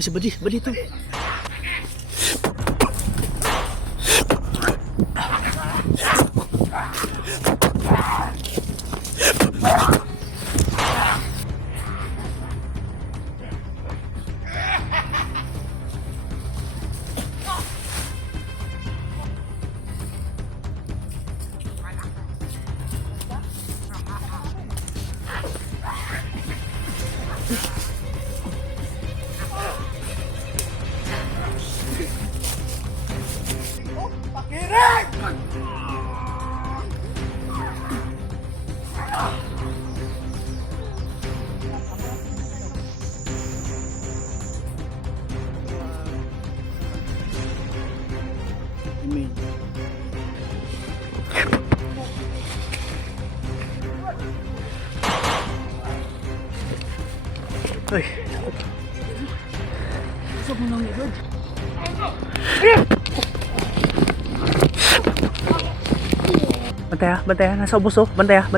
Si Badi to. Ay. Usap mo nang likod. Bantay ah, nasa ubos oh. Bantay ah.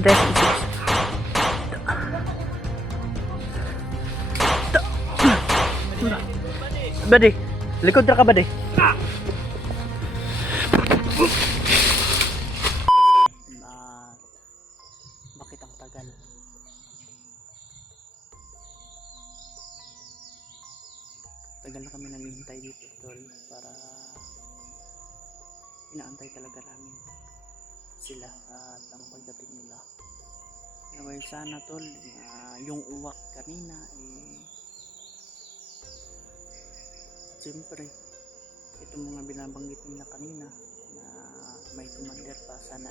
Badi, likod ra ka Badi. Bakit ang tagal? Tagal na kami naghihintay dito tol, para inaantay talaga namin sila at ang pagdating nila. Naway sana tol, yung uwak kanina siyempre itong mga binabanggit nila kanina na may commander pa, sana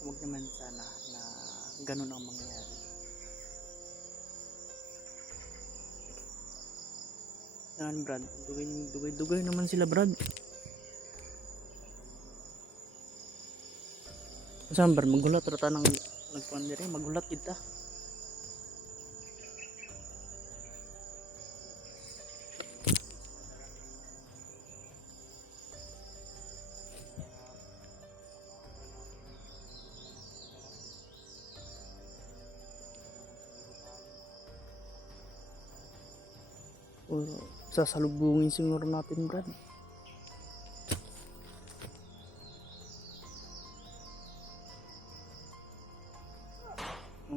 huwag naman sana na ganun ang mangyari. Yan Brad, dugay naman sila Brad. Saan Brad, magulat rata ng nagpandere, magulat kita. O sasalubungin siguro natin Brad.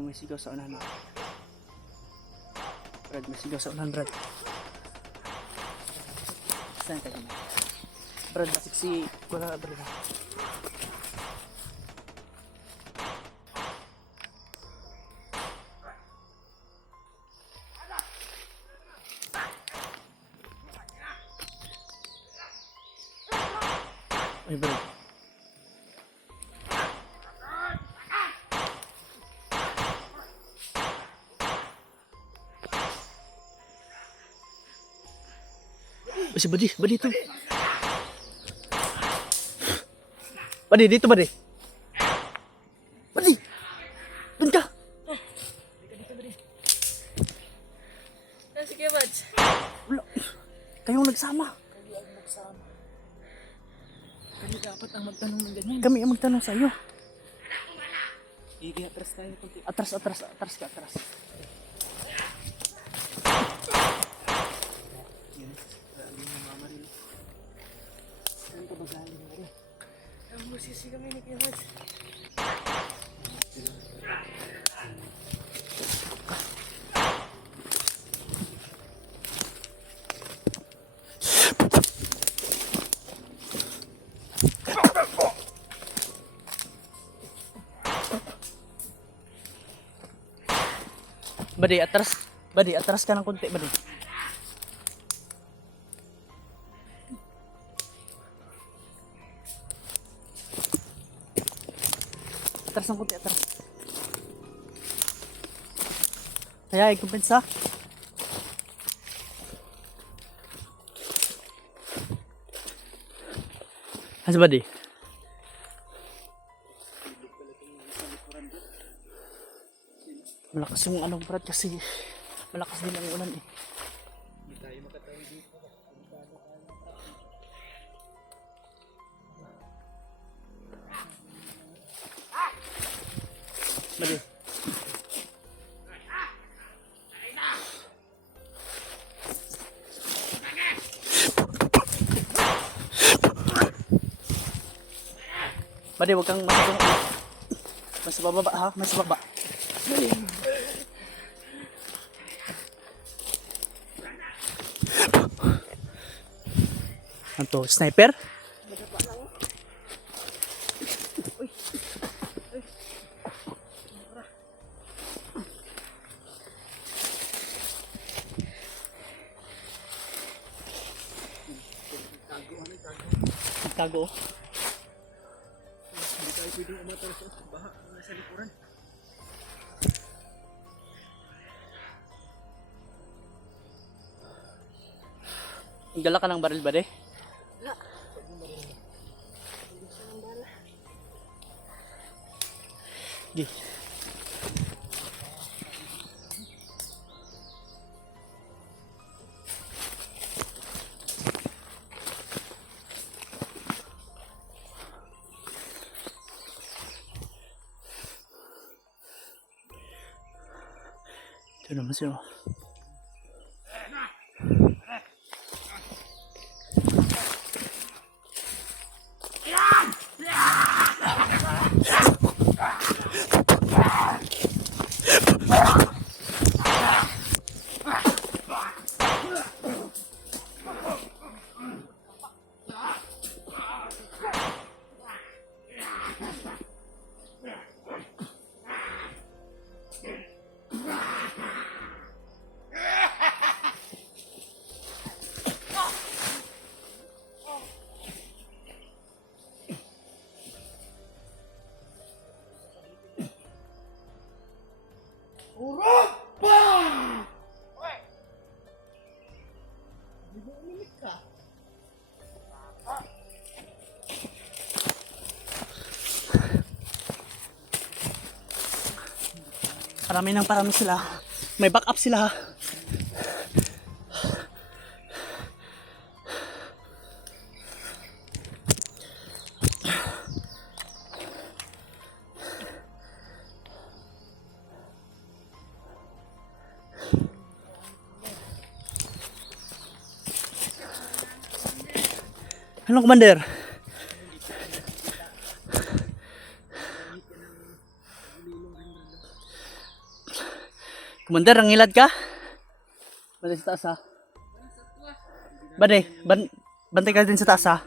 May sigaw sa unahan Brad, may sigaw sa unahan Brad. Saan ka dyan Brad, basik si wala Brad. Ay Brad, si Badi to. Badi dito Badi. Doon ka. Sige, Bad. Wala. Kayong nagsama. Kami dapat ang magtanong ng ganyan. Kami ang magtanong sa iyo. Atras tayo kunti. Atras ka. Saan ka ba galing mo rin? Ang musisi kami ni Kiyamad. Badi, atras ka ng konti, Badi. Atras ng konti, atras. Kaya, ikumpensa. How's Badi? Malakas yung anong Brad kasi malakas din ang ulan eh. Hindi tayo makatawid dito. Badi. Bade, huwag kang masyadong... May sa baba ha? May sa baba. Ano to? Sniper? Tago. Hindi tayo pwedeng umatras sa baha. Nasa likuran. Dala ka ng baril ba de? Wala. Di. Ito naman siya. Parami sila. May backup sila. Ano, Commander? Commander, ang ilad ka? Bantay sa taas ha? Bantay ka din sa taas ha?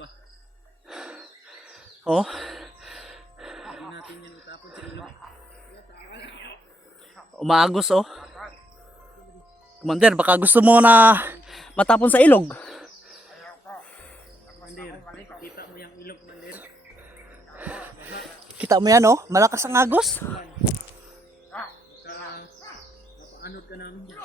Oo. Hindi natin yan utapon sa ilog. Umaagos oh. Commander, baka gusto mo na matapon sa ilog. Commander, kita mo yung ilog, Commander. Kita mo yan oh, malakas ang agos. Napaanod ka namin dyan.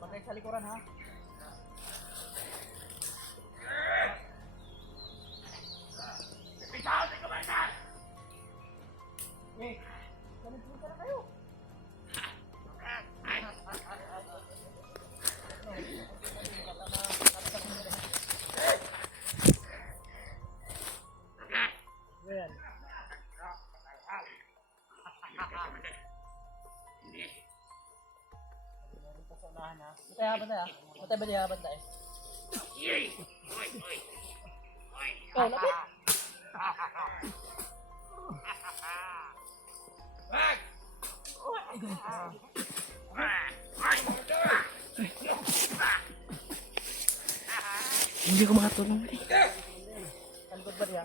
Magay sa likuran ha. Bantay. Oh, lapit. Hindi ko makatulong. Kalkod ba niya?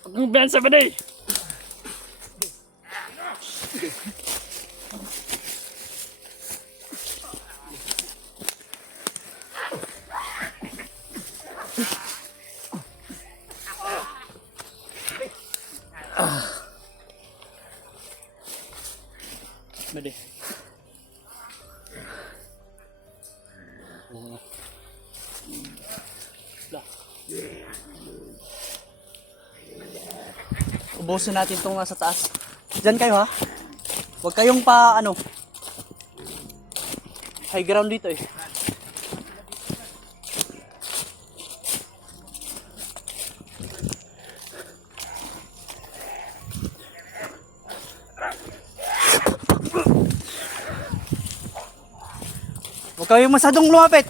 Huwag kang bansa ba day? Bade. Lah. Ubusin natin itong nasa taas. Diyan kayo ha. Huwag kayong pa ano. High ground dito eh. Huwag kayong masadong lumapit.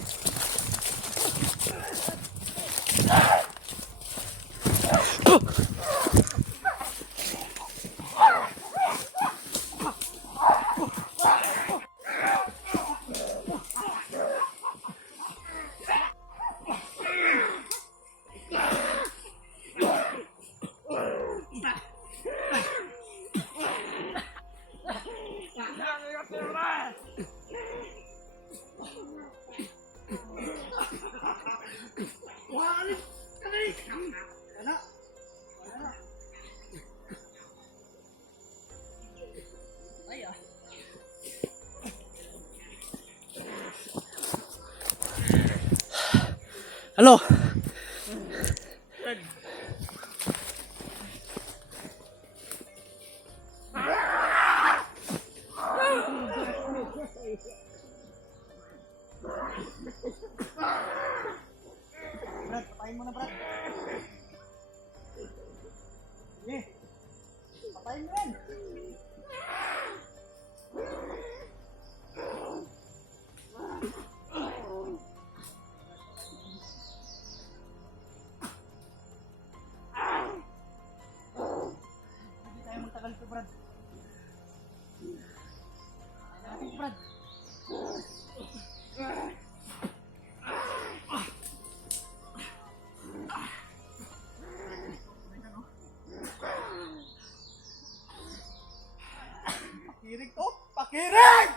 Halo. Brad, patayin mo na, Brad. Sige. Patayin mo yan. Hindi tayo magtagal ito, Brad. Natin, Brad. Pakirig to! Pakirig!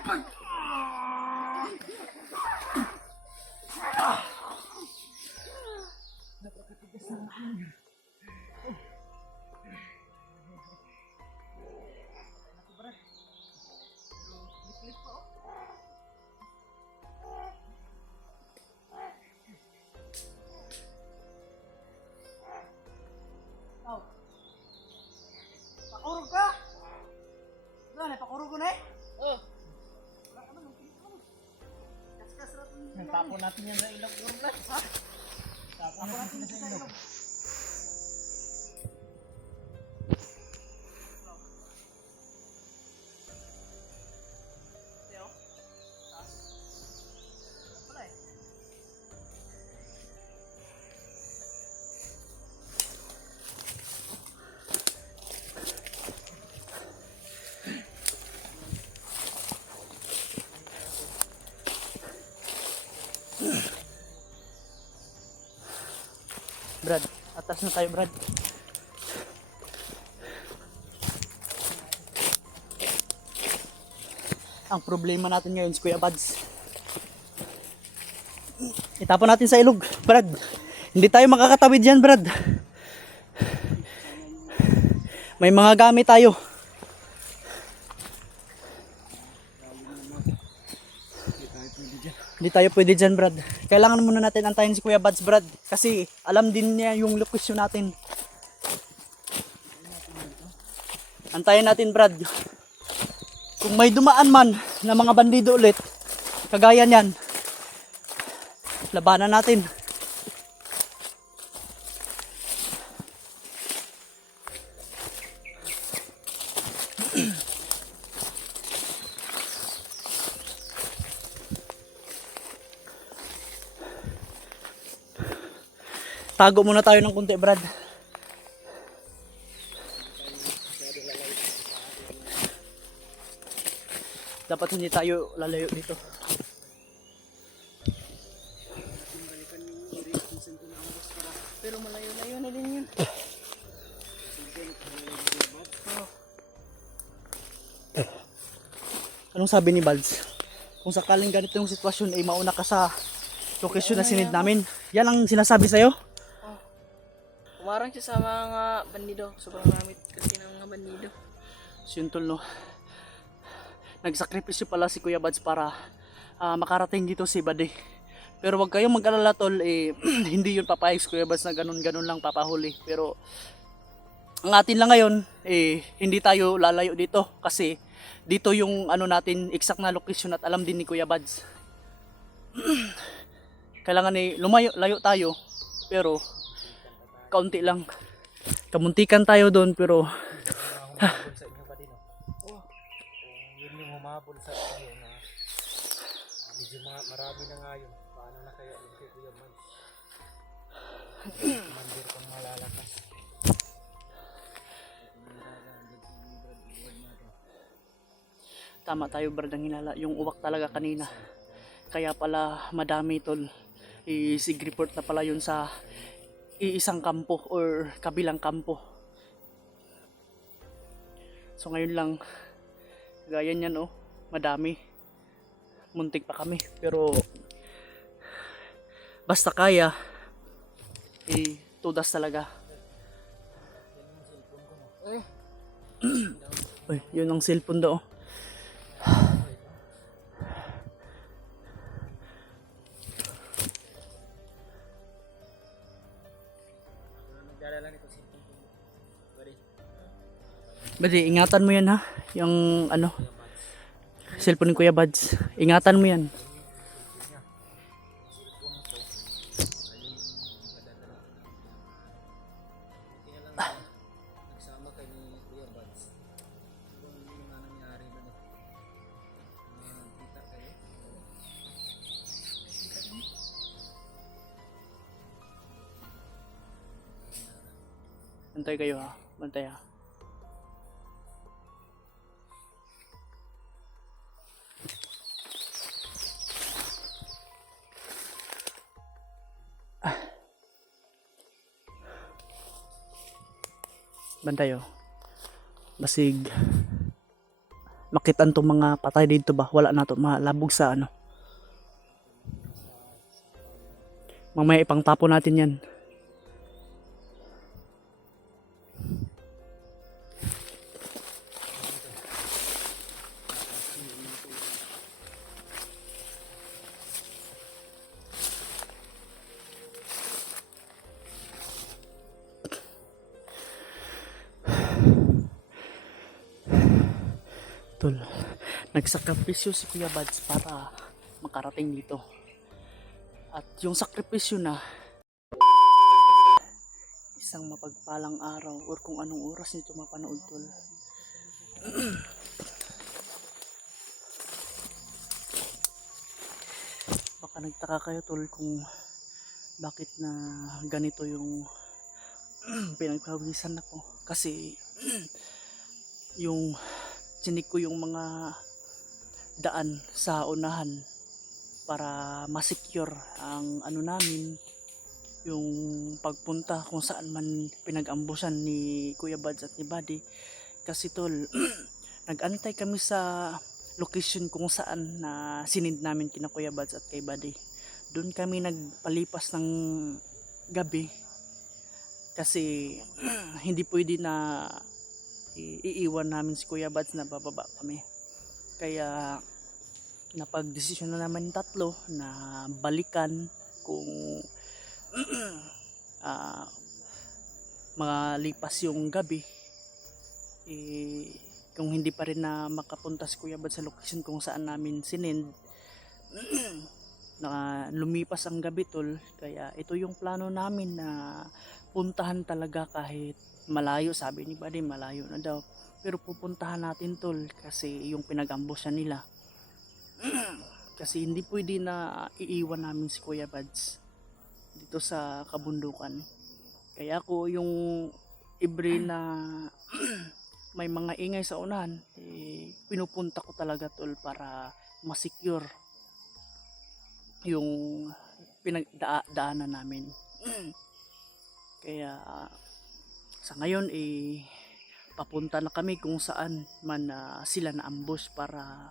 Napakatigas na natin. Pakurog ka! Wala na, pakurog ko na eh. Oo. Wala ka man, kaskas natin yan. Tapon natin yan sa ilog. Ha? Tapon natin yan sa ilog. Wala eh. Brad, atas na tayo, Brad. Ang problema natin ngayon, Kuya Bads. Itapon natin sa ilog, Brad. Hindi tayo makakatawid yan, Brad. May mga gamit tayo. Hindi tayo pwede dyan, Brad. Kailangan muna natin antayin si Kuya Bads, Brad. Kasi alam din niya yung location natin. Antayin natin, Brad. Kung may dumaan man na mga bandido ulit, kagaya niyan, labanan natin. Tago muna tayo ng kunti, Brad. Dapat hindi tayo lalayo dito. Pero malayo-layo na din yun. Anong sabi ni Balds? Kung sakaling ganito yung sitwasyon ay mauna ka sa location na sinid namin. Yan ang sinasabi sa'yo? Umarang siya sa mga bandido. Sobrang ramit kasi ng mga bandido. So yun tol, no? nagsakripisyo pala si Kuya Bads para makarating dito si Buddy. Pero wag kayong mag-alala tol, hindi yun papayag si Kuya Bads na ganun-ganun lang papahuli. Pero ang atin lang ngayon, hindi tayo lalayo dito kasi dito yung ano natin, exact na location at alam din ni Kuya Bads. Kailangan layo tayo, pero kaunti lang. Kamuntikan tayo doon, pero Humabol sa inyo ba din? Oh. Yun yung humabol sa inyo na medyo marami na nga yun. Paano na kaya yung kay Kuya Mads? Mandir pang malalakas. tama tayo Brad ang hinala. Yung uwak talaga kanina. Kaya pala madami tol. I-sig report na pala yun sa iisang kampo or kabilang kampo. So ngayon lang, gaya niyan oh, madami. Muntik pa kami. Pero basta kaya, tudas talaga. Uy, yun ang cellphone daw. Nagdalala nito si Buddy. Buddy, ingatan mo yan ha. Yung ano, cellphone ni Kuya Bads. Ingatan mo yan. Nagsama kay ni Kuya Bads. Siguro hindi naman nangyari na kita kayo. Bantay kayo ha. Bantay ha. Bantay oh. Basig makitan tong mga patay dito ba, wala na to malabog sa ano. Mamaya ipang tapo natin yan. Tol, nagsakripisyo si Kuya Bads para makarating dito. At yung sakripisyo na isang mapagpalang araw or kung anong oras nito mapanood tol. Baka nagtaka kayo tol kung bakit na ganito yung pinagpawisan ako. Kasi yung chinik ko yung mga daan sa unahan para ma-secure ang ano namin, yung pagpunta kung saan man pinag-ambusan ni Kuya Bads at ni Buddy. Kasi tol, nag-antay kami sa location kung saan na sinind namin kina Kuya Bads at kay Buddy. Doon kami nagpalipas ng gabi kasi hindi pwede na iiwan namin si Kuya Bads na bababa kami. Kaya napagdesisyon na naman tatlo na balikan kung malipas yung gabi. Kung hindi pa rin na makapunta si Kuya Bads sa location kung saan namin sinend, na lumipas ang gabi tol. Kaya ito yung plano namin na puntahan talaga kahit malayo. Sabi ni Buddy malayo na daw, pero pupuntahan natin tol kasi yung pinag-ambusan nila. Kasi hindi pwede na iiwan namin si Kuya Bads dito sa kabundukan. Kaya ako yung ibre na may mga ingay sa unahan, pinupunta ko talaga tol para ma-secure yung pinagdaanan namin. Kaya sa ngayon papunta na kami kung saan man sila na ambush para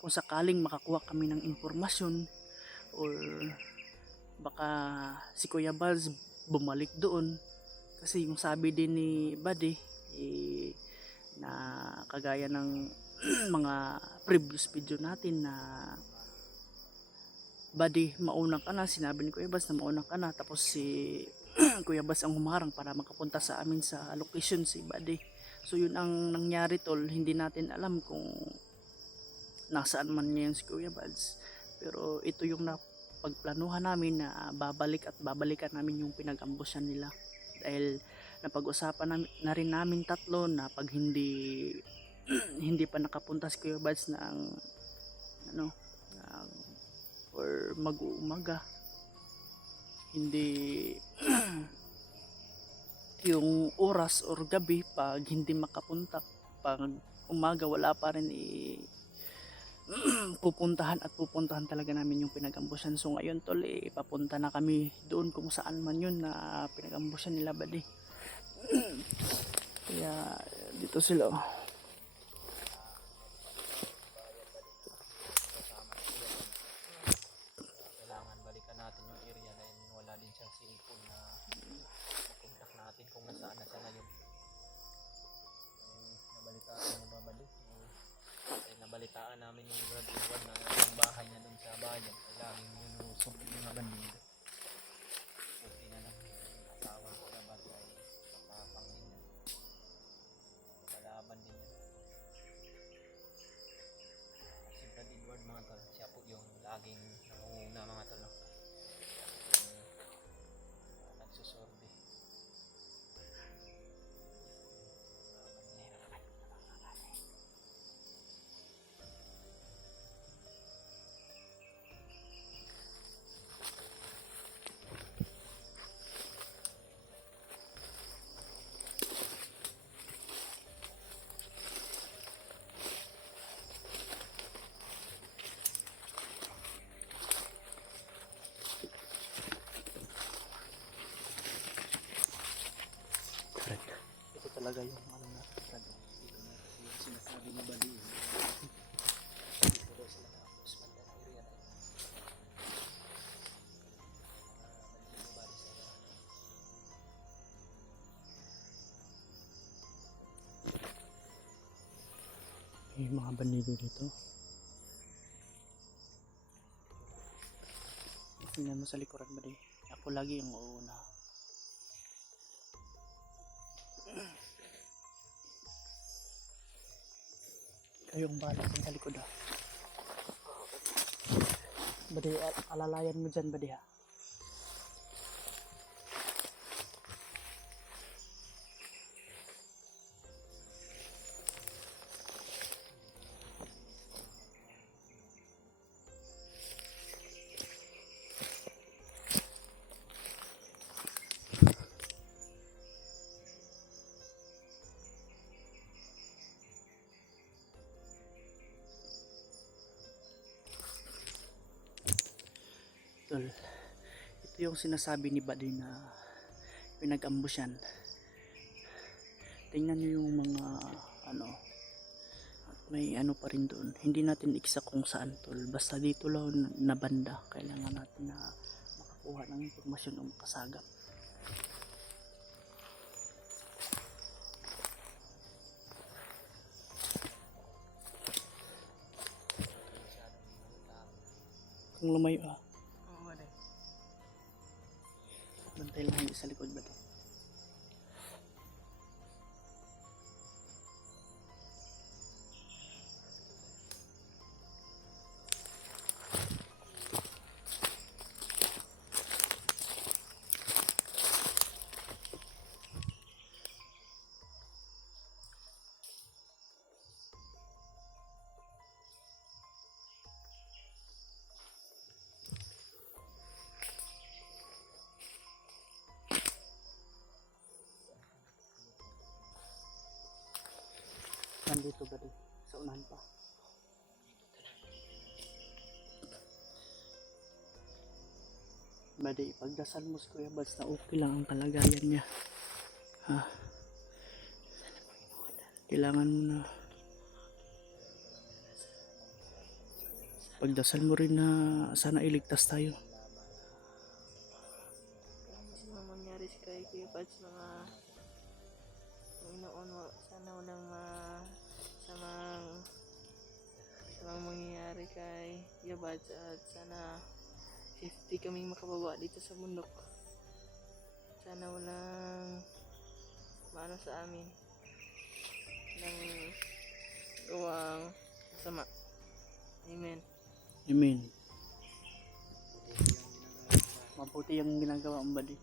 kung sakaling makakuha kami ng informasyon or baka si Kuya Bads bumalik doon. Kasi yung sabi din ni Buddy na kagaya ng mga previous video natin na buddy, mauna ka na, sinabi ni Kuya Bas na mauna ka na, tapos si Kuya Bas ang humarang para makapunta sa amin sa location si buddy. So yun ang nangyari tol, hindi natin alam kung nasaan man ngayon si Kuya Bas, pero ito yung napagplanuhan namin na babalik at babalikan namin yung pinag-ambusyan nila, dahil napag-usapan na rin namin tatlo na pag hindi hindi pa nakapunta si Kuya Bas ng ano ng or mag-uumaga, hindi yung oras or gabi pag hindi makapunta, pag umaga wala pa rin pupuntahan talaga namin yung pinag-ambusyan. So ngayon tol, papunta na kami doon kung saan man yun na pinag-ambusyan nila buddy. Kaya dito sila. Kailangan balikan natin yung area dahil wala din siyang cellphone na contact natin kung nasaan na siya ngayon. Nabalitaan mo ba bali? Nabalitaan namin yung Brad Iwan na yung bahay niya dun sa bayan ay laging nilusog yung mga bandido. Buti na lang yung asawa ko na ba ay matapang din yan. Kalaban din yan. Si Brad Edward mga tol, siya po yung laging nangunguna mga tol. Nagsusorbe. Ito talaga yung ano natin. Dito na kasi yung sinasabi ni Bali. Dito daw sila na ambos banda ng area na yun. Bandido bali sa May mga bandido dito. Tingnan mo sa likuran buddy, ako lagi yung uuna. Kayong bahala sa likod ha. Buddy, alalayan mo dyan buddy ha. Tol, ito yung sinasabi ni Buddy na pinag-ambusyan. Tingnan nyo yung mga ano, may ano pa rin doon. Hindi natin iksa kung saan tol, basta dito lang na banda. Kailangan natin na makakuha ng impormasyon o makasagap. Kung lumayo ah, bantay lang hindi sa likod ba ito? Nandito ba din? Sa unahan pa. Badi, ipagdasal mo si Kuya Bads na okay lang ang kalagayan niya. Ha? Kailangan mo na pagdasal mo rin na sana iligtas tayo. Ano mangyari si Kuya Bads mga Panginoon, sana walang masamang Kuya Bads at sana safety kaming makababa dito sa bundok. Sana walang maano sa amin ng gawang masama. Amen. Amen. Mabuti yung ginagawa mo, buddy.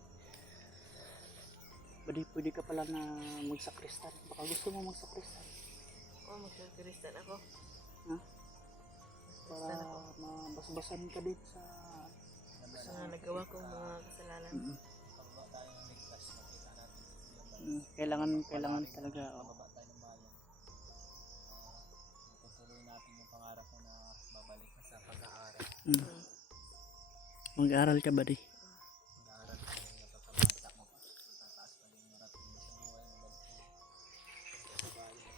Buddy, pwede ka pala na magsakristan. Baka gusto mo magsakristan. Magkakristan ako. Ha? Para Para mabasbasan ka dito sa... sa nagawa kong mga kasalanan. Kailangan talaga. Tutuloy natin yung pangarap mo na babalik ka sa pag-aaral. Mag-aaral ka, buddy. Mag-aaral ka yung napapabata mo pa. Tataas pa yung marating mo sa buhay mo. Sa bahay mo.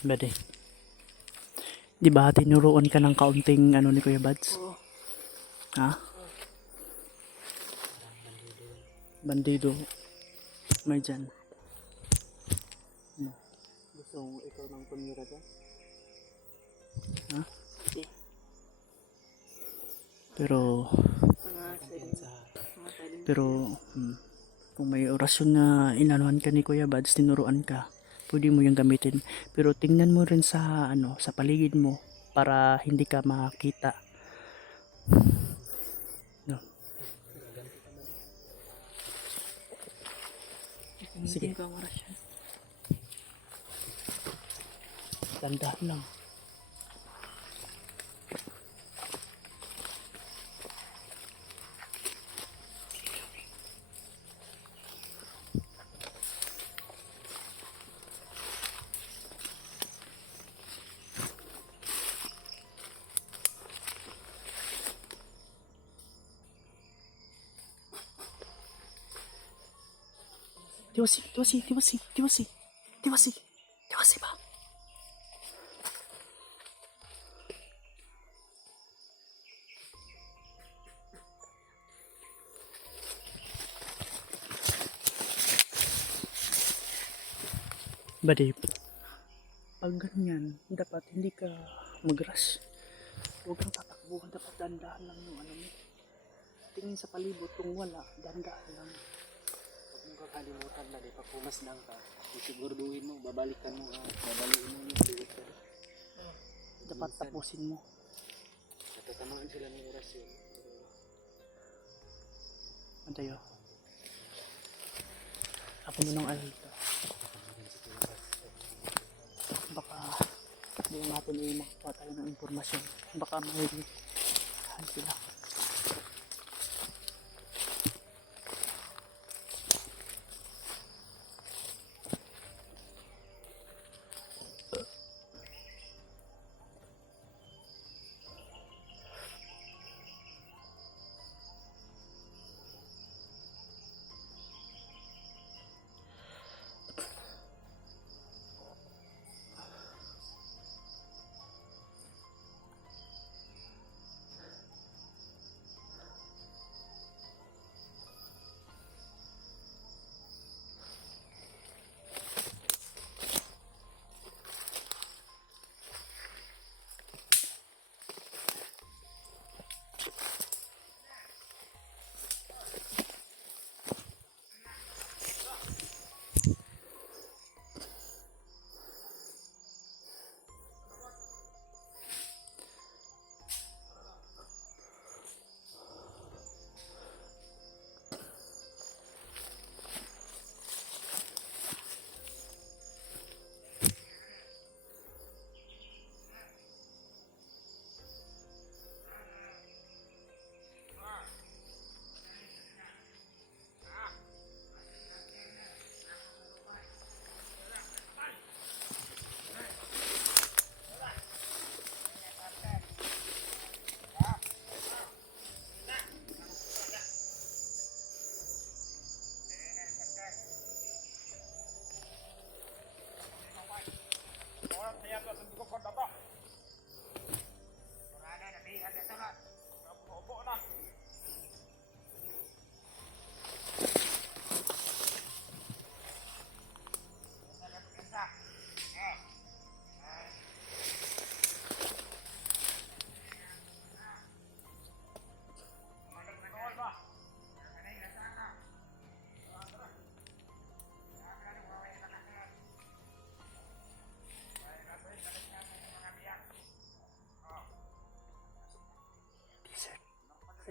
Buddy. Di ba tinuruan ka ng kaunting ano ni Kuya Bads? Oo. Ha? Bandido. May dyan. Ano? Gusto mo ikaw ng tumira dyan? Ha? Hindi. Pero, Matay din. kung may orasyon na inanuhan ka ni Kuya Bads, tinuruan ka, pwede mo yung gamitin. Pero tingnan mo rin sa sa paligid mo para hindi ka makita. No. Sige. Ka orasyon. Dandahan lang. Tiwasi ba? Buddy, pag ganyan, dapat hindi ka mag-rush. Huwag kang tatakbuhan, dapat dandahan lang yung ano mo. Tingin sa palibot, kung wala, dandahan lang. Huwag mong kakalimutan na di pag pumaslang ka, isigurduhin mo, babalikan mo, babaliin mo yung liit ka. Dapat tapusin mo. Natatamaan sila ng orasyon. Antayo. Ako mo ng alta. Baka hindi natin makakuha tayo ng impormasyon. Baka may sila.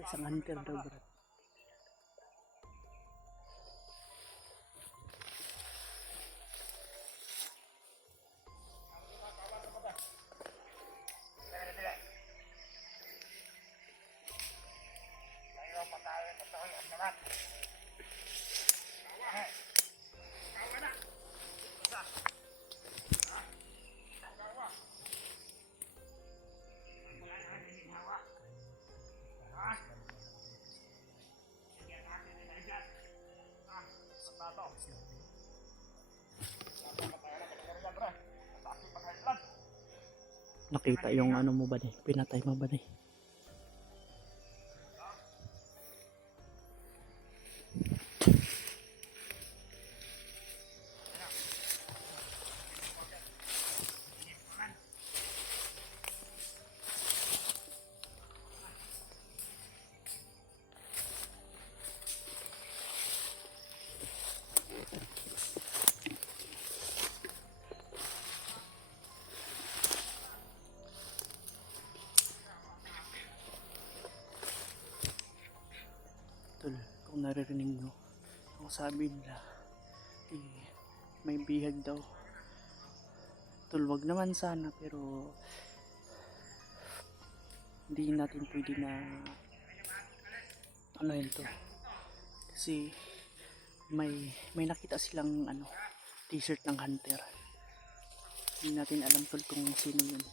Isang hunter daw, Brad. Nakita yung ano mo ba ni? Pinatay mo ba ni? Tol, kung naririnig nyo, ang sabi nila, may bihag daw. Tol, wag naman sana, pero hindi natin pwede na ano yun to. Kasi may nakita silang t-shirt ng hunter. Hindi natin alam tol kung sino yun.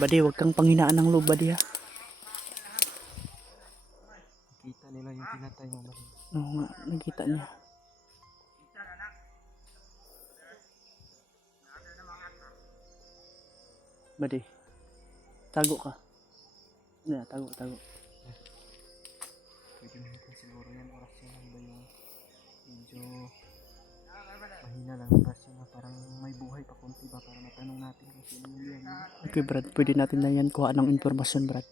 Badi, wag kang panghinaan ng loob, Badi ha. Kita nila yung pinatay mo ba? Oo nga, nakita niya. Badi, tago ka. Hindi, tago. Pwede natin siguro yan. Oras yan lang ba yung medyo mahina lang oras yan na parang may buhay pa konti ba para matanong natin kung sino yun yan. Okay, Brad, pwede natin na yan kuha ng informasyon, Brad.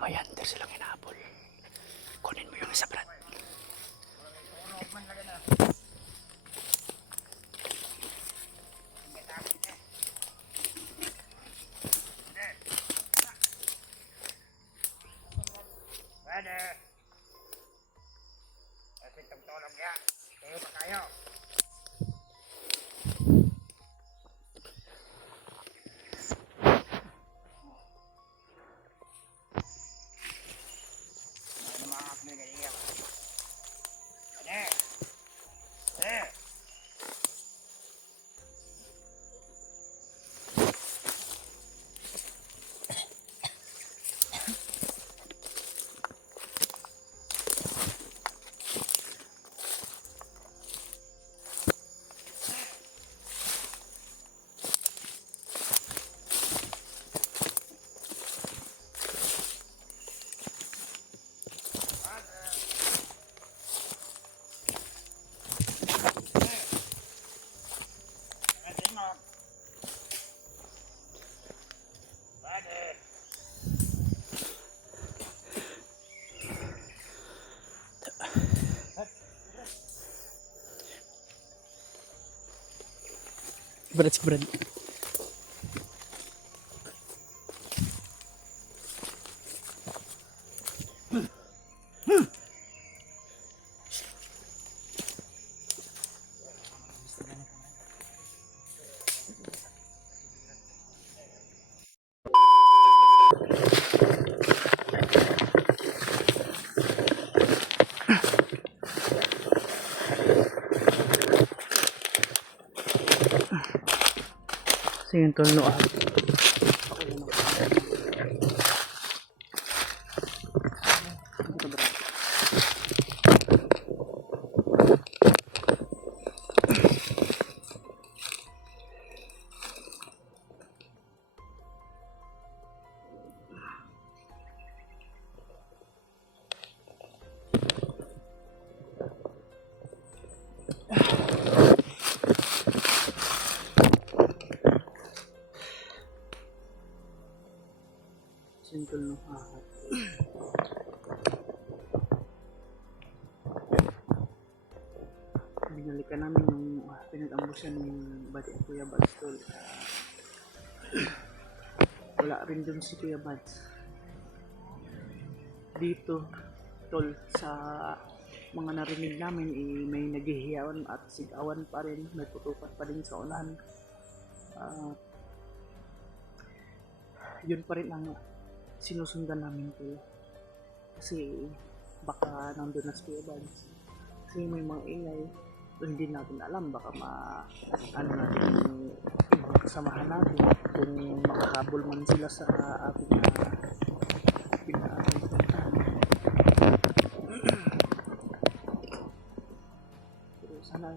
May hunter silang hinahabol. Kunin mo yung isa, Brad. Brad. So yun tol, no? tol, no? Binalikan namin yung pinag-ambusyan ng Bati at Kuya Bads, tol. Wala rin dun si Kuya Bads. Dito, tol, sa mga narinig namin, may naghihiyawan at sigawan pa rin, may putukan pa rin sa unahan. Yun pa rin ang sinusundan namin, tol. Kasi baka nandun na si Kuya Bads. Kasi may mga ingay, hindi natin alam, baka ano natin yung ibang kasamahan natin kung makahabol man sila sa ating pinaapuntahan. Pero sana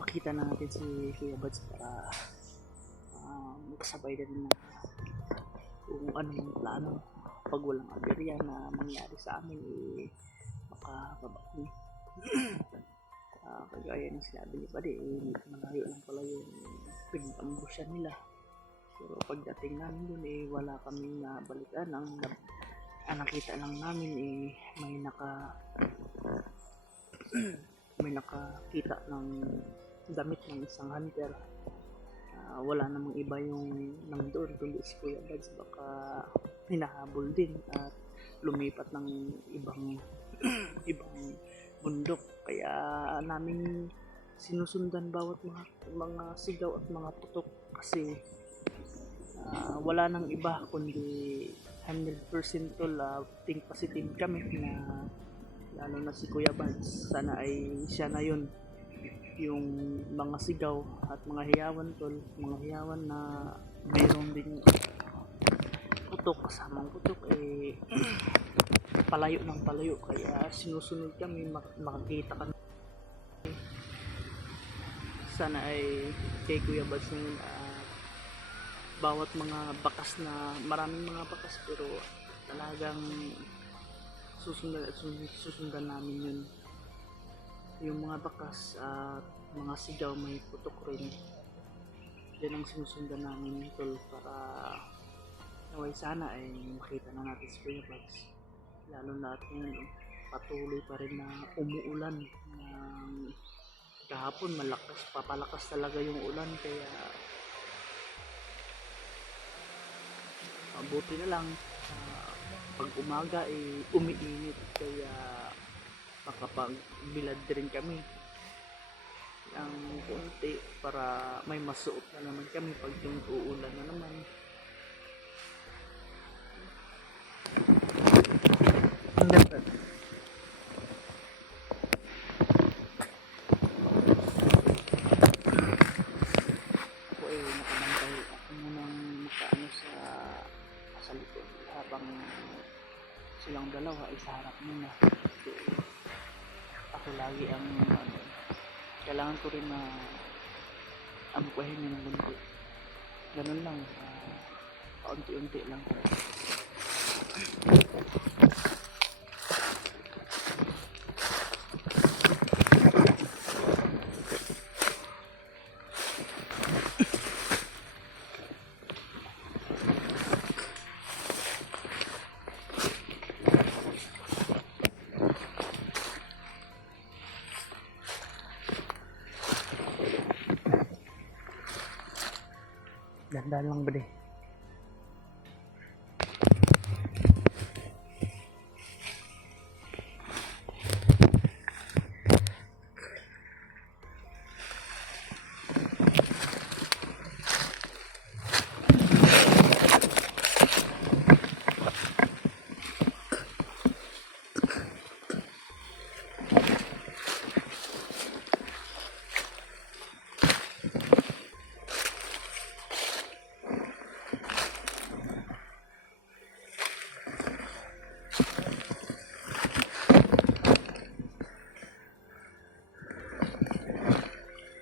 makita na natin si Kuya Bads para makasabay din na kung ano yung plano pag walang aberya na mangyari sa amin, makababa kami. Kagaya ng sinabi ni Bade, malayo lang pala yung pinag-ambusyan nila. Pero pagdating namin dun, wala kaming nabalikan. Ang nakita lang namin, may nakakita ng damit ng isang hunter. Wala namang iba yung nandun, kundi si Kuya Bads. Baka hinahabol din at lumipat ng ibang bundok, kaya namin sinusundan bawat mga sigaw at mga putok kasi wala nang iba kundi 100% think positive kami na lalo na si Kuya Bads, sana ay siya na yun. Yung mga sigaw at mga hiyawan, tol, mga hiyawan na mayroon din putok, kasamang putok, palayo ng palayo, kaya sinusunod kami, makakita kami. Sana ay kay Kuya Bads ngayon, bawat mga bakas na, maraming mga bakas, pero talagang susundan namin yun. Yung mga bakas at mga sigaw may putok rin, yan ang sinusundan namin, tol, para naway sana ay makita na natin si Kuya Bads. Lalo na at ngayon, patuloy pa rin na umuulan. Kahapon papalakas talaga yung ulan, kaya mabuti na lang pag umaga umiinit, kaya makapagbilad rin kami ng konti para may masuot na naman kami pag yung uulan na naman. Dapat ako nakabantay ako munang makaano sa likod habang silang dalawa ay sa harap muna. So, ako lagi ang kailangan ko rin na ampuhin ng bunti. Ganun lang, paunti-unti lang. Ganda lang ba deh?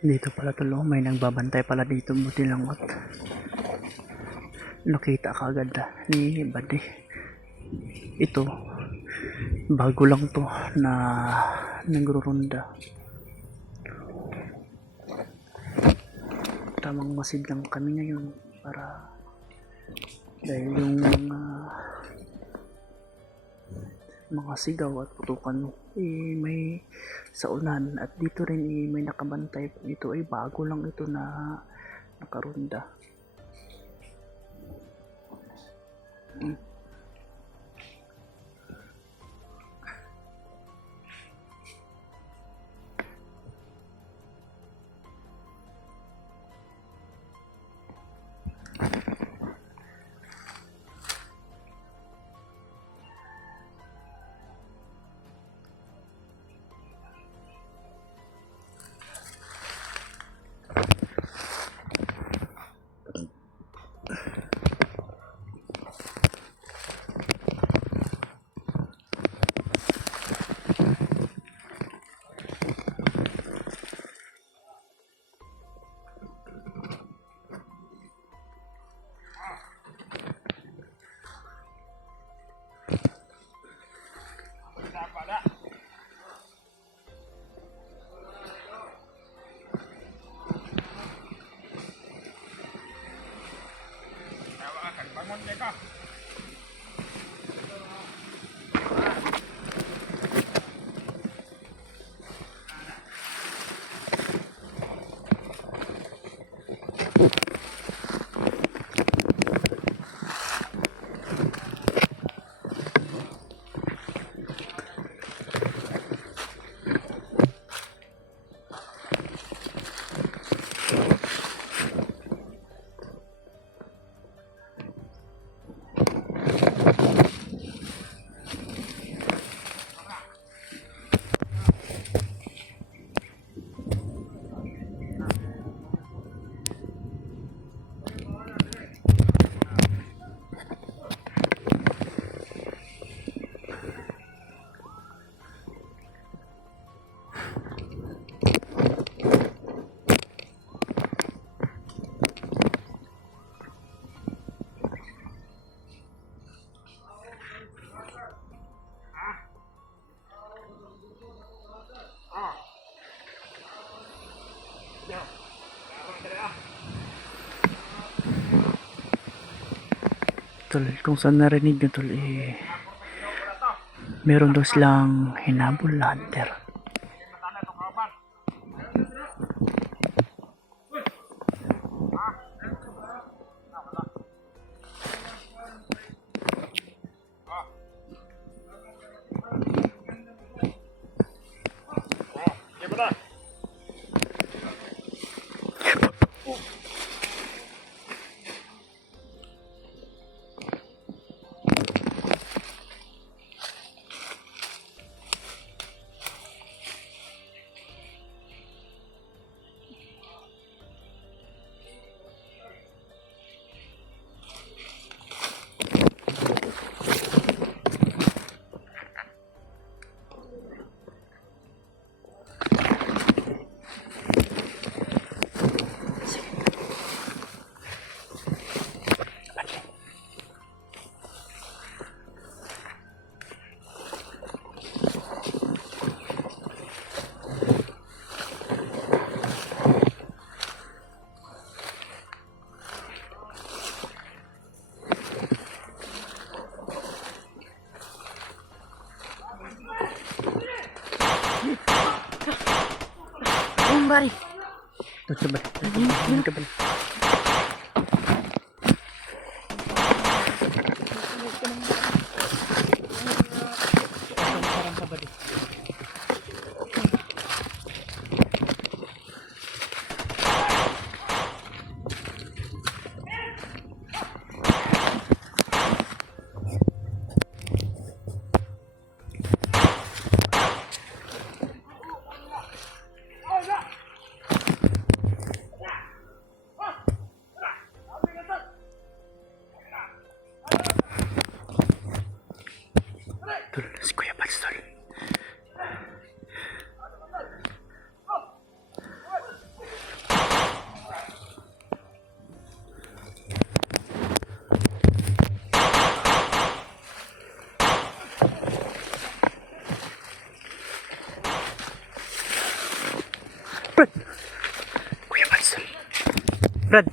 Dito pala tulo, may nagbabantay pala dito, buti lang at nakita ka agad ni Bade. Ito, bago lang to na nagrurunda. Tamang masid lang kami ngayon para Dahil yung mga sigaw at putukan may sa ulan, at dito rin may nakabantay. Ito ay bago lang ito na nakarunda. Tol, kung saan narinig nyo tol, meron daw silang hinabol na hunter. Bari. Coba. Coba. Tol, si Kuya Pads, tol. Brad! Kuya Pads, tol. Brad!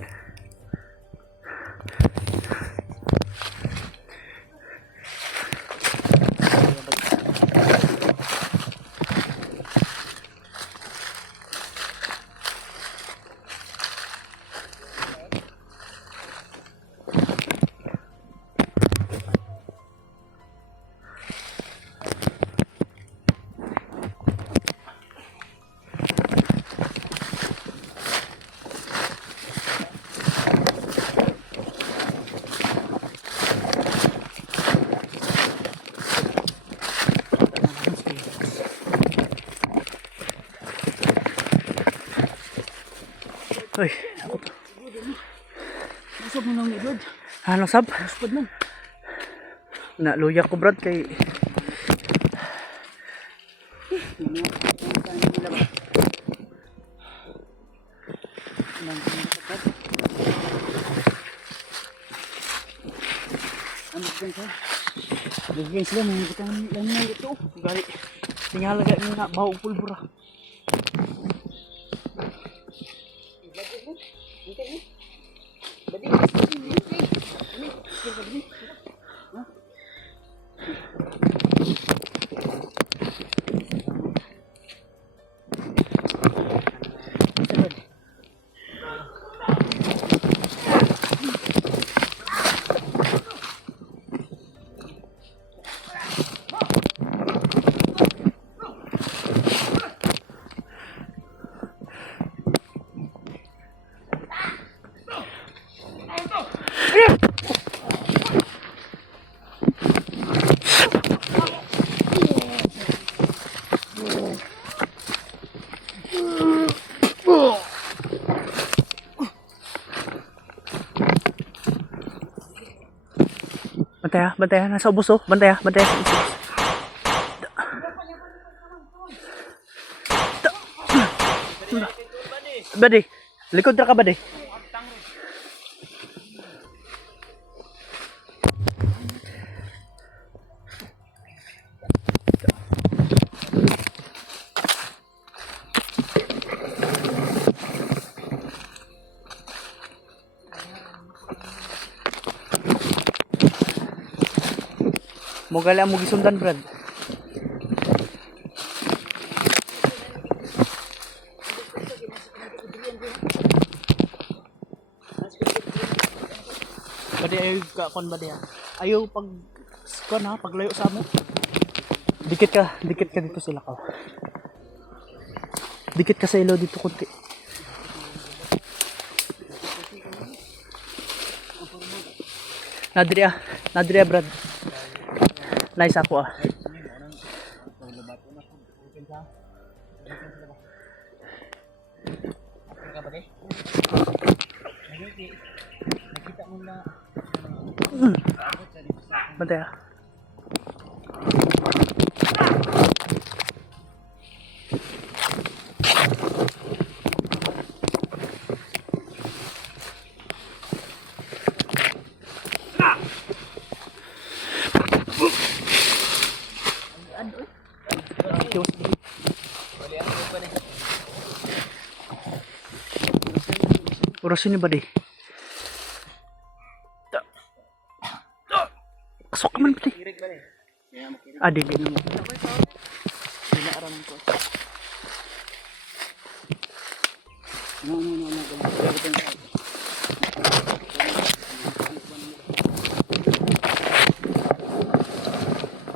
Uy, ako to. Nasab mo nang idod. Anong sab? Naspad man. Na luya ko brad kay Guys lang, may kitang lanay ito. gali. Tingala ga nga bawo pulbura. Bantay ha, nasa ubos oh. Bantay ha. Badi, likod ra ka badi. Mo gali ang mugisundan brad. Badi ayaw ka kon badi ha. Ayaw pag kon ha, paglayo sa mo. Dikit ka dito sila ka. Dikit ka sa ilo dito konti. Nadri brad. Nice ako ah. Bantay ah. Urasin ni badi. Pasok ka man badi. Adi gini mo.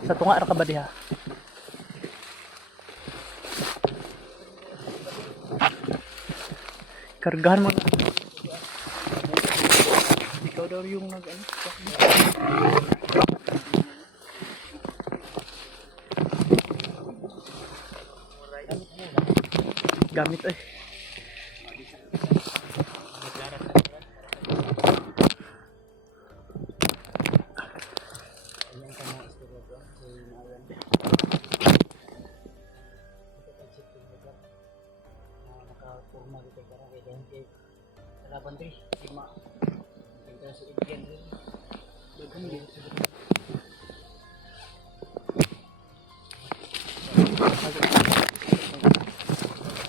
Sa tunga ra ka badi ha. Kargahan mo na. Ikaw daw yung nag-ano. Gamit eh.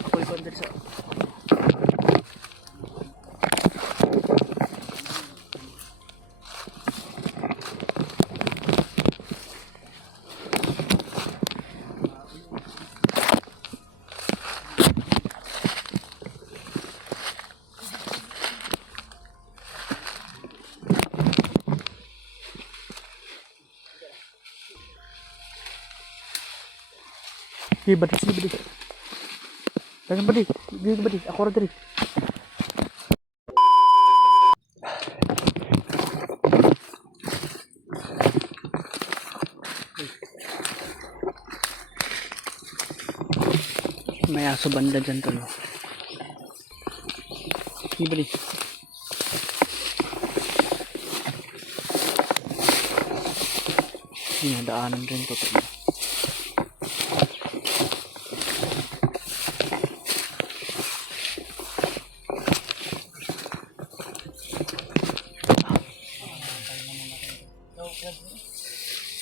Ako'y bandar sa Sige badi. Dagan badi. Dito badi. Ako rin diri. May aso banda dyan tulo. Libre. Yan, daanan rin to.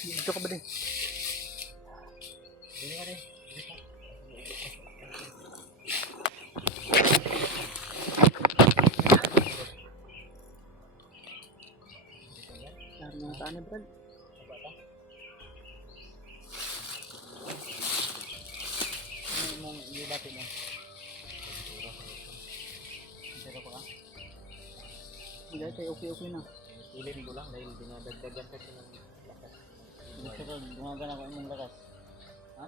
Dito ka ba din? Laro ng tanay, Brad. Hindi dati mo. Pero pa ka? Hindi, tayo okay na. Tulin ko lang dahil dinadagdagan kasi ng lakas. Gusto ko gumagana ko imong lakas. Ha?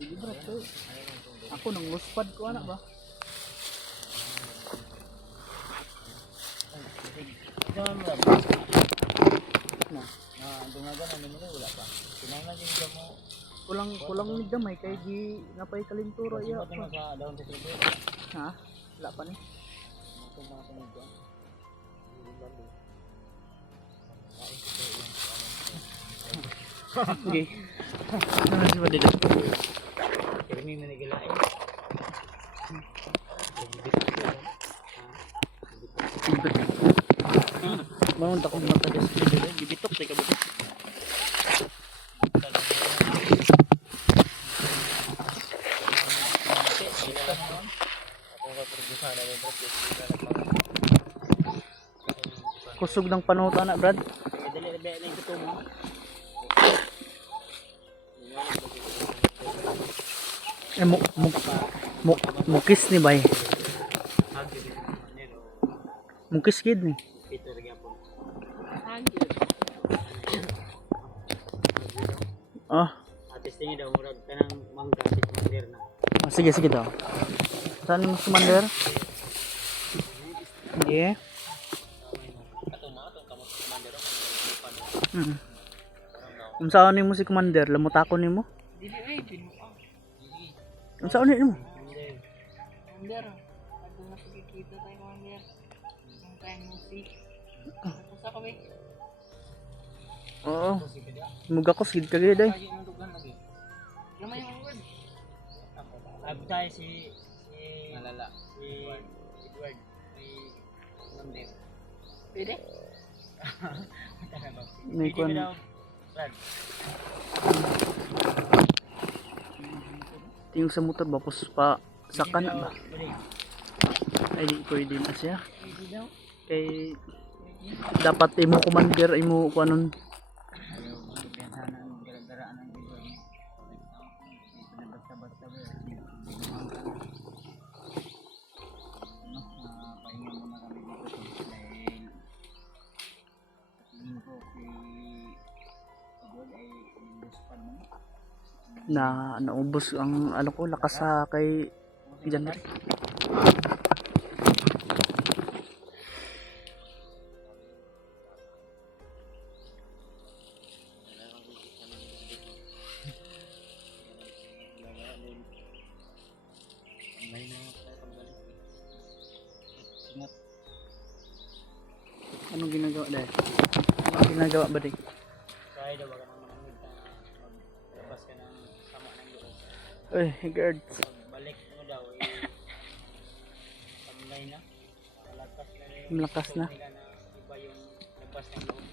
Hindi, Brad. Ako nang lost pad ko, anak ba? Ito naman mo lang. Na gumagana naman mo wala pa. Kinahanglan din ka mo. Kulang ni damay kay di napay kalintura ya. Kasi mo sa daon sa silver. Ha? Wala pa ni. Ito mga sunod ko. Okay. Ano si Padilla? Kami manigilain. Manunta kong matagas sa Padilla. Gibitok sa ikabutok. Kusog ng panuta na, Brad. Dali na yung gusto mo. Eh, mukis ni bay. Mukis kid ni. Peter Gapon. Ah, Atis tingin daw murag kanang mangga si Commander na. sige daw. Saan yung commander? Yeah. Saan ni mo si commander? Lamutako ni mo? Dili ay binuang. Saan ni mo? Commander. Ako na pagkikita tayo Commander. Ang time mo si. Tapos ako ba? Oo. Muga ko sigid kagay day. Lagi ng dugan lagi. Gamay mo word. Abtay si Malala. Si Edward. Si Commander. Pwede? May kuan. Tingin sa motor ba pa sakan na ba? Ay di pwede na siya. Kay dapat imo commander imo kuanon. Na naubos ang ano ko lakas sa kay January. Anong ginagawa dahil? Anong ginagawa ba din? Kaya daw baka nang manamig ka maglabas ka ng sama ng loob. Uy, guard. Balik mo daw tamlay na. Malakas na rin. Malakas na. Iba yung labas ng loob.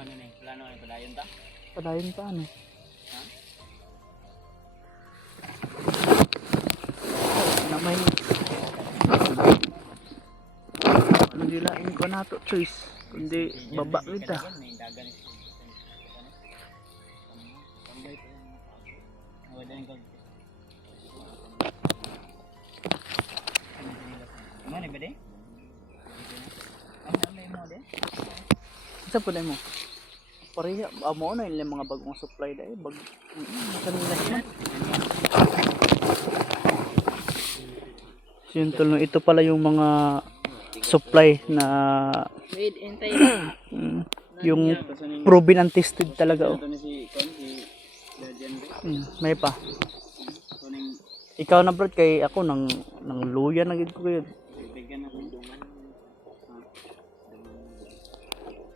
Ano na plano ay padayon ta? Padayon pa ano? Ha? Namay. Hindi lain ko na to choice. Kundi baba kita. May dagan ito. Tambay pa yung wala yung gold. Ano ba de? Ano mo de? Isa po na mo. Pareha, amo na yung mga bagong supply dahil bag kanina naman. So yun tol, ito pala yung mga supply na Made in Thailand. yung proven and tested talaga oh. Ito na si Kon, si Legend. May pa. Ikaw na Brad kay ako nang luya na gid ko kayo. Bigyan ng dungan.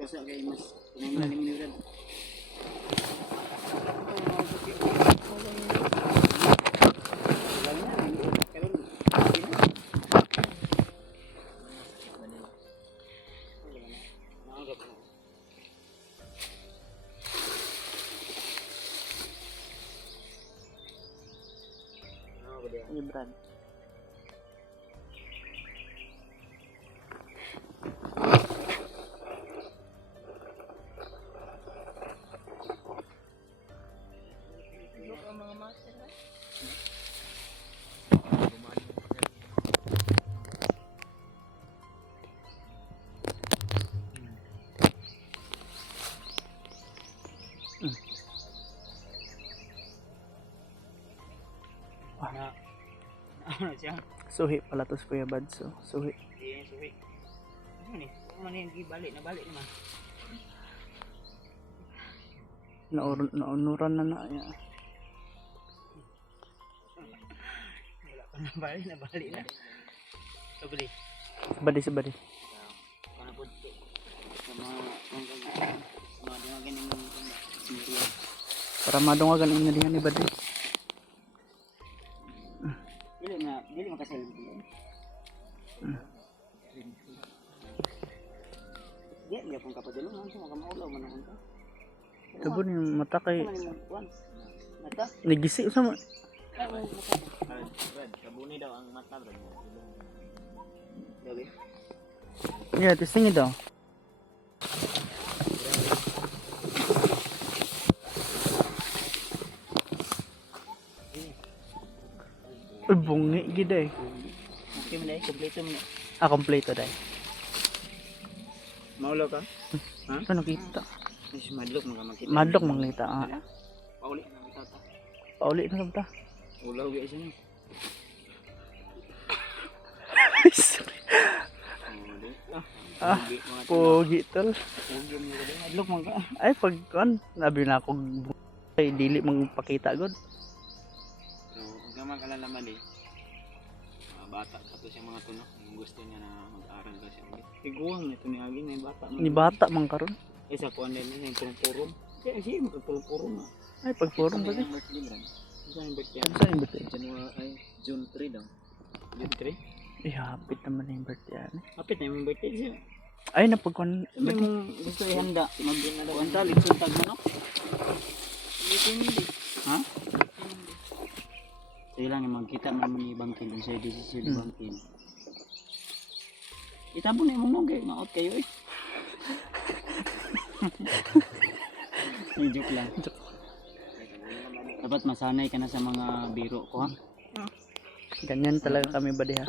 Kasi kay mas pinanglalim ni Brad. Ni Brad. Ano siya? Suhi pala to si Kuya Bad. So, suhi. Iya, suwi. Ano ni? Ano ni balik naman. Naunuran na ya. Wala pa nabalik na. So bali. Sabadi. Kana pud sama mga ganyan yung Para madungagan ang nalihan ni Bad. dili makasal. Dia pun kapadulungan sa mga maulaw man ang ka. Tabo ni mata kay Mata? nagisi sama. Brad, kabuni daw ang mata, Brad. Gabi. Yeah, testing it daw. Uy, bungi gid eh. Okay man dai, kompleto man. Kompleto dai. Maulaw ka? Ha? Ano kita? Is madlok man makita. Madlok mangita. Pauli na kita ta. Pauli na sabta. Ulaw gyud siya ni. Pogi tol. Madlok man ka. Ay pag kon, nabi na ako ay dili magpakita god. Huwag naman kalalaman eh. Mga bata pa to siya mga to, no? Yung gusto niya na mag-aral ka siya ulit. Iguang nito ni Agi na yung bata. Ni bata man karon. Eh sa kuwan din yung purong-purong. Kaya siya yung purong-purong na. Ay pag forum ba di? Saan yung birthday? Ano sa yung birthday? June 3 daw. June 3? Hapit naman yung birthday yan. Hapit na yung birthday siya. Ay napagkon. Sabi mong gusto ihanda. Mag-anta, ligsuntag manok. Hindi. Ha? Sige lang yung magkita naman ni Bangkin. Kung sa'yo desisyon ni Bangkin. Itabo na yung mong nugay. Maot kayo eh. Yung joke lang. Dapat masanay ka na sa mga biro ko ha. Ganyan talaga kami ba di ha?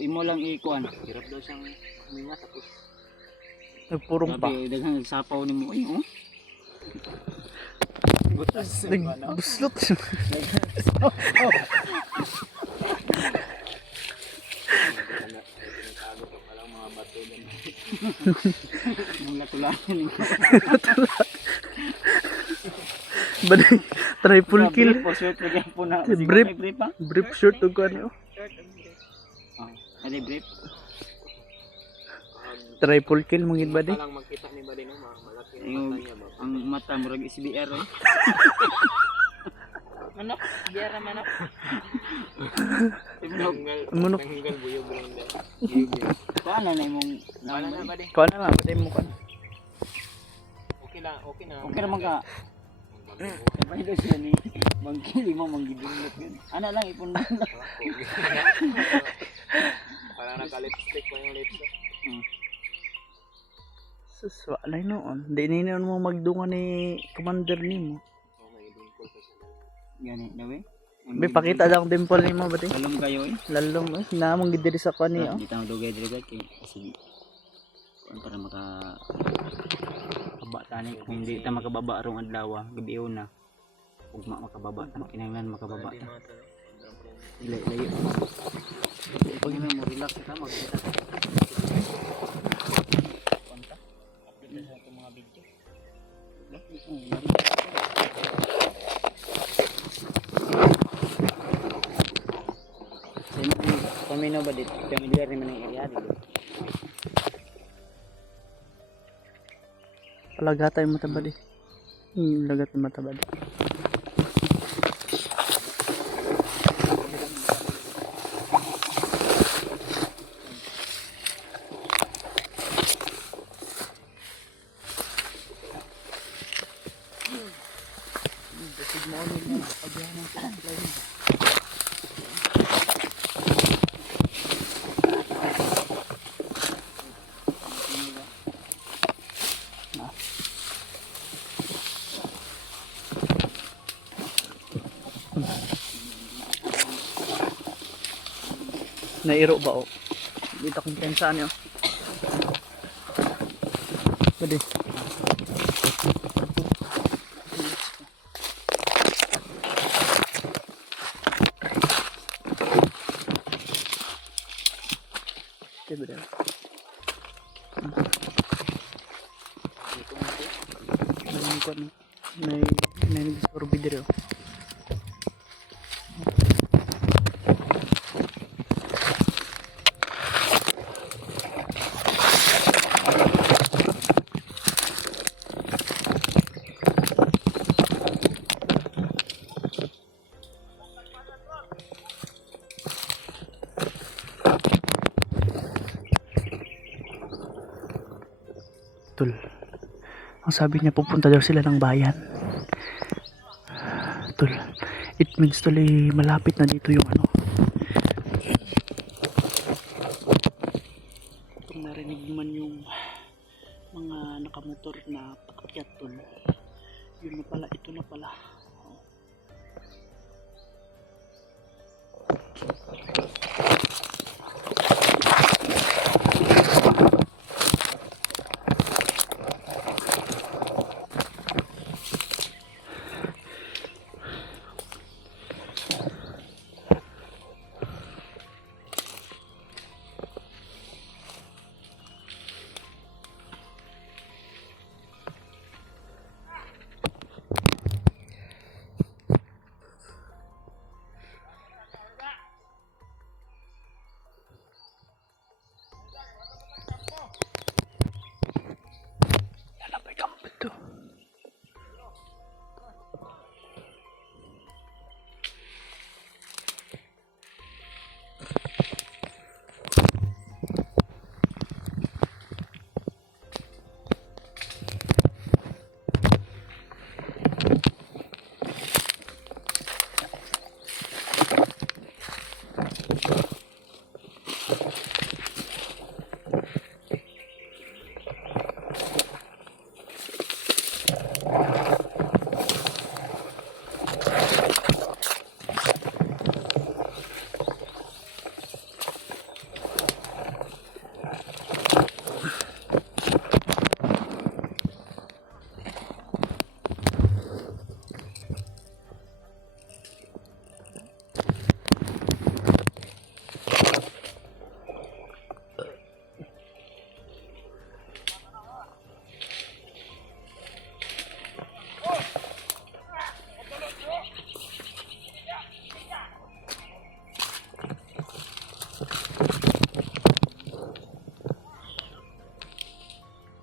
Imo lang ikuan. Hirap daw siyang huminga tapos. Nagpurong pa. Grabe, daghang sapaw ni mo. Ay, oh. Nagbuslot. Yung latulayan ni mo. Bali, triple kill. Short lagyan po na. Brief. Brief pa? Brief short o ano. Ano brief? Triple kill mungkin ba di? Lang magkita ni Badi no, malaki Yung ang mata murag SBR eh. manok, biyara manok. Manok. Tanggal buyog lang daw. Paano na imong Wala na Badi. Kuha na lang, pwede mo kan. Okay lang, okay na. okay naman ka. Sabay daw siya ni Bangkili mo manggidulot yun. Ano lang ipon mo lang. Parang naka-lipstick pa yung lips. Sus, wala noon. Hindi na mo magdungan ni commander ni mo. Gani, daw eh. May pakita daw ang dimple ni mo ba di? Alam kayo eh. Lalong na mong gidiri sa kani oh. Di tayo dugay-dugay kay kasi para maka kabata ni kung di ta makababa arong adlaw gabi una. Ug makababa ta kinahanglan makababa ta. Layo. Pag mo relax ka magkita. Konta. Update sa itong mga video. Paminaw ba dito? Familiar naman ang area dito. Palagatay mo mataba di. Lagat mo mataba di. Nairo ba o? Dito kong pensaan yun. Pwede. Pwede ba? May nag-discover video. Tol, ang sabi niya pupunta daw sila ng bayan. Tol, it means tol malapit na dito yung ano. Kung narinig man yung mga nakamotor na paakyat tol, yun na pala, ito na pala.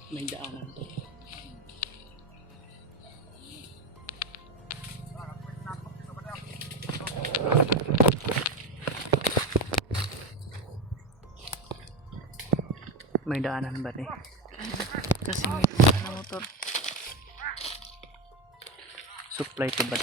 May daanan to. May daanan ba rin? Kasi may motor. Supply to ba?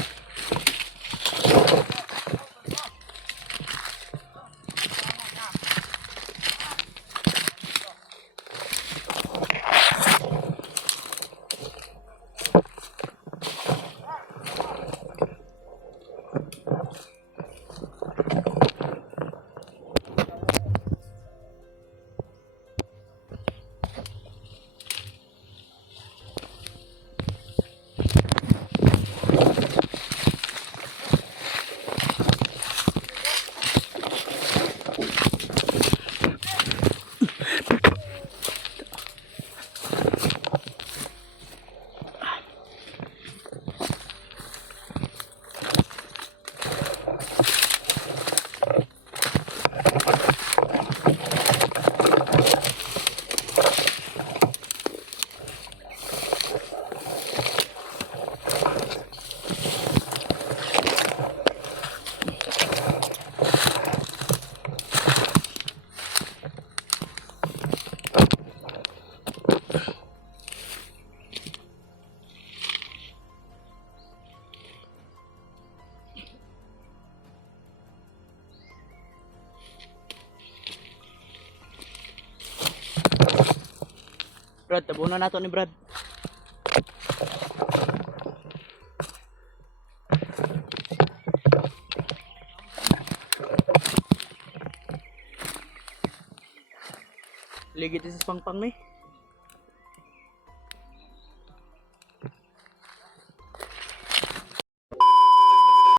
Brad, tabunan nato ni Brad. Ligit sa pangpang ni.